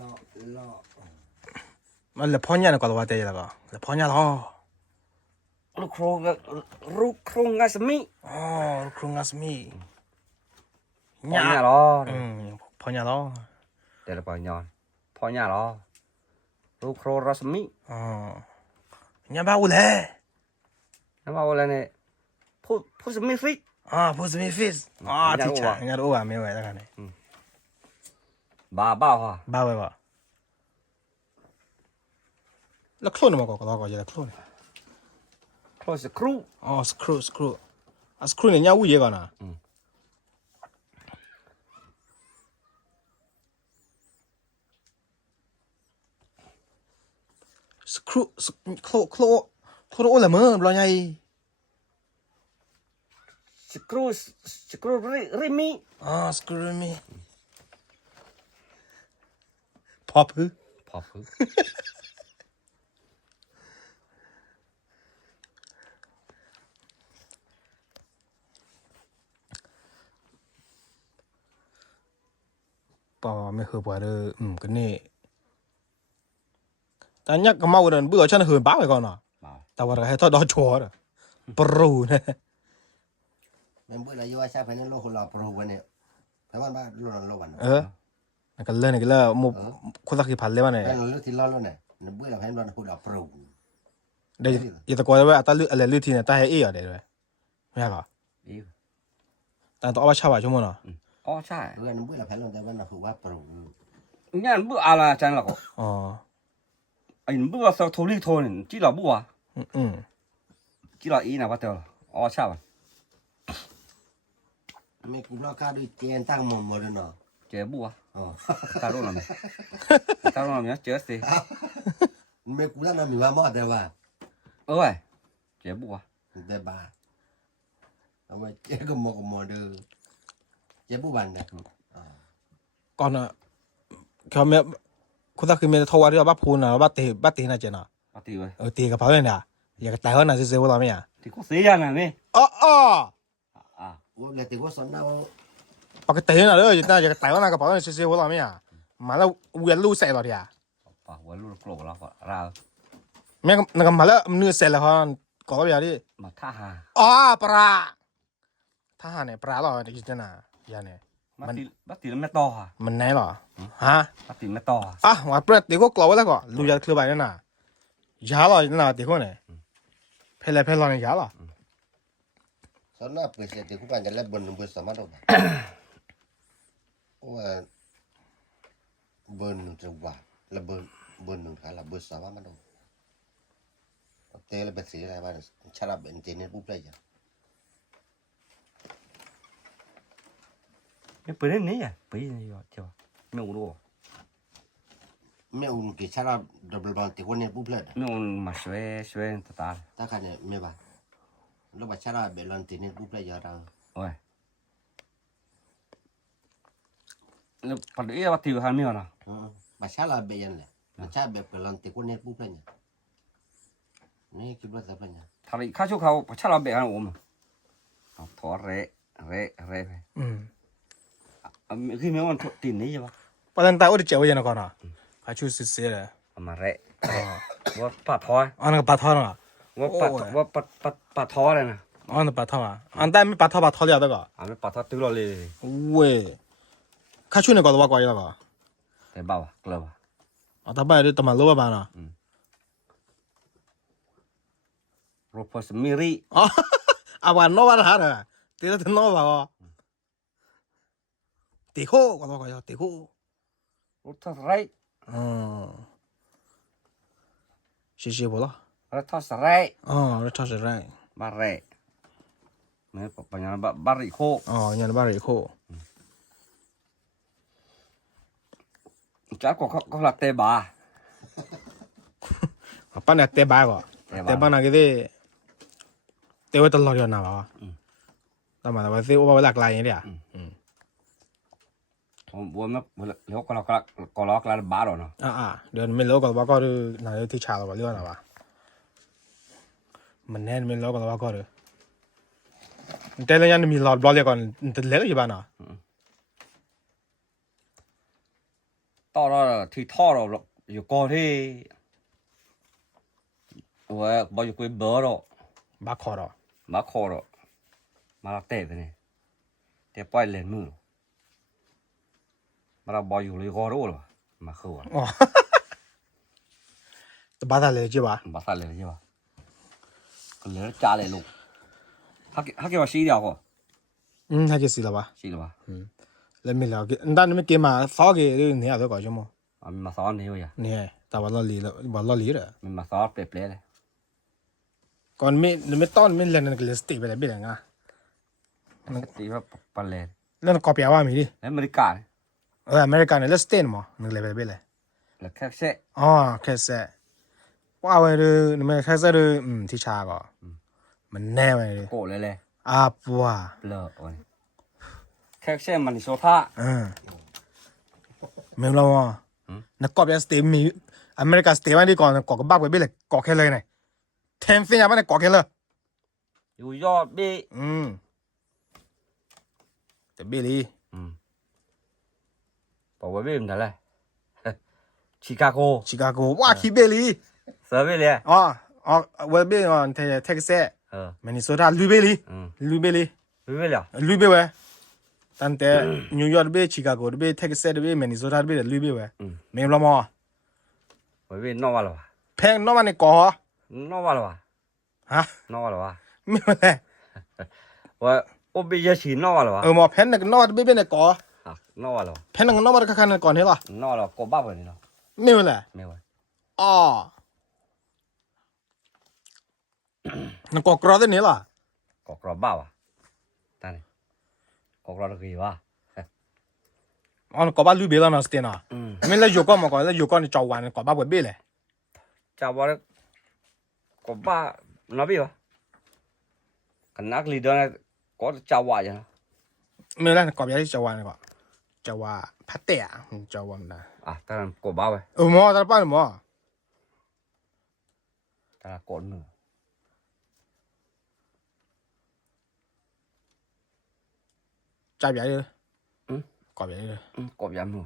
ล่อมันเลยพ่อเนี่ยนะก็ตัวเตะแล้วก็เลยพ่อเนี่ยหรอลูกโครงงัสมิอ๋อลูกครุงอัสมีพ่อเนี่ยหรอพ่อเนี่ยหรอเดี๋ยวเราไปย้อนพ่อเนี่ยหรอลูกโครงรัสมิอ๋อเนี่ยบ้าอุเล่น้ำเอาอะไรเนี่ยพูดสมิฟิกพูดสมิฟิสที่ฉะเนี่ยรู้ว่าไม่ไหวแล้วกันเนี่ยบ้าฮะบ้าไปป่ะแล้วโคลนมาก็จะโคลนสครูสครูเนี่ยเนี่ยวุ้ยก่อนนะสครูโคลโอ้ละมั้งบล็อกยังไงสครูริมิสครูมีพอพื้ป่าไม่เคยไปเลยกันนี่แต่เนี่ยก็มาวันนั้นเบื่อฉันเหินบ้าไปก่อนนะแต่ว่าให้ทอดดอชัวร์ปรูเนี่ยมันเบื่ออะไรอยู่ว่าชาพันธุ์โลกคนเราปรูวันเนี่ยแต่ว่าบ้านโลวันนั่นก็เล่นมุกคนสักกี่พันเลยวันเนี่ยเป็นเรื่องที่ล้อแล้วเนี่ยเบื่ออะไรพันธุ์คนเราปรูได้ยังตะโกนว่าตาลืออะไรลือทีเนี่ยตาให้เหรอเดี๋ยวด้วยไม่ใช่หรอแต่ต้องเอาไปเช่าชั่วโมงเนาะใช่เบื่อเบื่ออะไรพันธุ์แต่ว่าเราคือว่าปรูเนี่ยเบื่ออะไรจังล่ะก็ไอ้เบื่อสักทุลีทุนจีเราเบื่อจีเราอีน่ะว่าเตอใช่ป่ะไม่กูเล่าข้าด้วยเจนตั้งหมดเลยเนาะเจ๊บัวตาโร่น่ะเนี่ยเจ๊สิไม่กูตั้งน้ำมีว่าหมดแต่ว่าเจ๊บัวแต่บ้าเอาไว้เจ๊ก็หมดเด้อเจ๊บัวบันเนี่ยก่อนน่ะเขาเมื่อคุณตาคือเมื่อทว่าที่ว่าพูนน่ะว่าตีน่ะเจน่ะตีไว้ตีกับเขาเลยเนี่ยอยากตายเขาน่ะซื้อๆว่าไม่อ่ะที่กูเสียน่ะนี่ว่าเลยที่ว่าสอนเราปกติน่ะเลยน่าจะตายเขาน่ะกับเขาน่ะซื้อๆว่าไม่อ่ะมาแล้วเวียนลู่เสร็จแล้วดิอ่ะวันลู่โกรธแล้วก็เราแม่นั่นก็มาแล้วมือเสร็จแล้วเขาก็ไปดิมาท่าหาปลาท่าหาเนี่ยปลาหรอที่จะน่ะยาเนี่ยบัตตีไม่ต่อมันไหนหรอฮะบัตตีไม่ต่อว่าเปรตตีก็กลัวแล้วก็ลู่ยาเคลือบไปนั่นน่ะยาหรอนั่นตีก็เนี่ยเพลย์เนี่ยยาหรอสอนเราเปิดเสร็จที่คุณปันจะเล่นบนบนสามารถว่าบนจะว่าแล้วบนหนึ่งขาละบนสามารถมาดูเตะแล้วเป็นสีอะไรบ้างชาลาเป็นเจเนปุ๊บเลยจ้ะไม่เปิดนี่อ่ะเปิดนี่เจ้าไม่รู้ไม่อุ่นกี่ชาลาดับเบิลบอลที่คนเนี่ยปุ๊บเลยไม่อุ่นมาช่วยตาถ้าใครเนี่ยไม่บ้าแล้วมาชาลาเบลอนที่เนี่ยปุ๊บเลยจ้ะเราแล้วพอดีว่าตีหันไม่เอานะมาชาลาเบยันเลยมาชาเบลอนที่คนเนี่ยปุ๊บเลยเนี่ยนี่คิดว่าจะเป็นยังถ้าอีกข้าช่วยเขาชาลาเบะกันโอมถอเร่ไปคือไม่ว่าตีนนี่ใช่ปะประเด็นตายอุดเจ้าอย่างนั้นก่อนนะข้าชูสิเสียเลยมาเร่ว่าปะทอยนั่นก็ปะทอนะว่าปะทอเลยนะนั่นปะทอแต่ไม่ปะทอเลยอะตัวก็ไม่ปะทอตัวเลยเว้ยข้าชูเนี่ยก็ตัวว่าก่อนแล้วก็แต่บ้ากลัวแต่บ้าเนี่ยตัวมันรู้ว่าบ้านะโรพสมิริวันโนวันหาเนี่ยตีแล้วถึงโนว่าก็ตีโคก็ตัวก็ตีโครถทัสไรชิบุล่ะรถทัสไรรถทัสไรบาร์เร่เนี่ยปัญญาบาริโคยันบาริโคจ้าก็หลักเตะบาปั้นเนี่ยเตะบาก็เตะบานักกี่เตะไว้ตลอดอยู่นะบ้าแต่มาว่าซื้อว่าหลักลายอย่างเดียวผมนะเลี้ยวก็ล็อกแล้วบ้าหรอเนาะเดี๋ยวไม่รู้ก็ว่าก็ดูหนังที่ชาเราเรื่องอะไรวะมันแน่ไม่รู้ก็ว่าก็ดูแต่แล้วยังมีหลอดบอลเรียก่อนแต่เล็กอยู่บ้านอ่ะต่อ到了ที่ท่อเราอยู่ก่อนที่ว่าบอกอยู่กุยเบอร์เรา บ้าคอร์ มาคอเรามาเตะไปเนี่ยเตะปล่อยเล่นมือมาเราบอกอยู่เลยก็รู้หรอมาคือว่า อ๋อแต่บ้าอะไรจีวะ มาใส่เลยใช่ปะก็เลยจ่าเลยลูก他给我洗掉过 ให้กี่สิละวะ 洗了吧 แล้วไม่แล้วนั่นไม่เกี่ยมาซ้อกี่เรื่องนี้อะไรก็ใช่มั้ย 啊没啥你有呀 นี่แต่ว่าเราลีแล้วว่าเราลีเลย 没啥别别的 ก่อนไม่ต้อนไม่เล่นนั่นก็เลยสติไปเลยไม่ได้ไง ตีว่าปลาเลย เล่นกอบยาว่ามีดิ อเมริกา อเมริกันเนี่ยเล่นสเตนมั้งนึกเลยไปเลย แล้วแค่เซ่ อ๋อแค่เซ่ว่าไว้เลยนี่มันแค่เซ่เลยที่ชาก็มันแน่ไปเลย โกเลย ปัว เปลือกวันแค่เซ่มันโซท่า ไม่รู้ว่านักกอบยาสเตนมีอเมริกันสเตนวันที่ก่อนกอบก็บ้าไปเลยกอบแค่เลยเนี่ยเทมฟินยังไม่ได้กอบแค่เลย อยู่ยอดบี แต่เบลี บอกว่าบีมันอะไรชิคาโก ว่าคีเบลี เซอร์วิสเลย อ๋อเวลเบลเท็กซัสมินนิโซตาลูเบลี รู้ไปเลย ลูเบเวตั้งแต่นิวยอร์กเบชิคาโกเบเท็กซัสเบมินนิโซตาเบลูเบเวไม่รู้มั้ง ว่าบีนอกว่าหรอ แพงน้องมันในก่อน อกว่าหรอ ฮะ นอกว่าหรอ ไม่เป็นไร ว่าโอบีจะฉีนอกว่าหรอ มอแพงนักนอดเบเบในก่อน นอกว่าหรอ แพงนักนอดมันก็คันในก่อนเหรอน อกหรอกบ้าไปนี่เนาะ ไม่เป็นไร ไม่ไหว อ๋อนักกรอดนี่ล่ะ ก็กรอบบ้าวะตานี่ก็กรอบตะกี้วะ อ๋อนักบ้าลูเบลนะสเตน่ะไม่เลยอยู่ก็มาก่อนแล้วอยู่ก็ในจอวันนักบ้าเบเบเลย จะว่าก็บ้าน้าบีวะกันนักลีดเดอร์ก็จะว่าอย่างนั้น ไม่เลยนักบ้าที่จอวันก็จอว่าพัตเตะจอวันนะ แต่นั้นก็บ้าไป มอตาป้านมอ แต่นั้นก็หนึ่ง จ่ายใหญ่เลยกอบใหญ่เลย ก็ยังหนึ่ง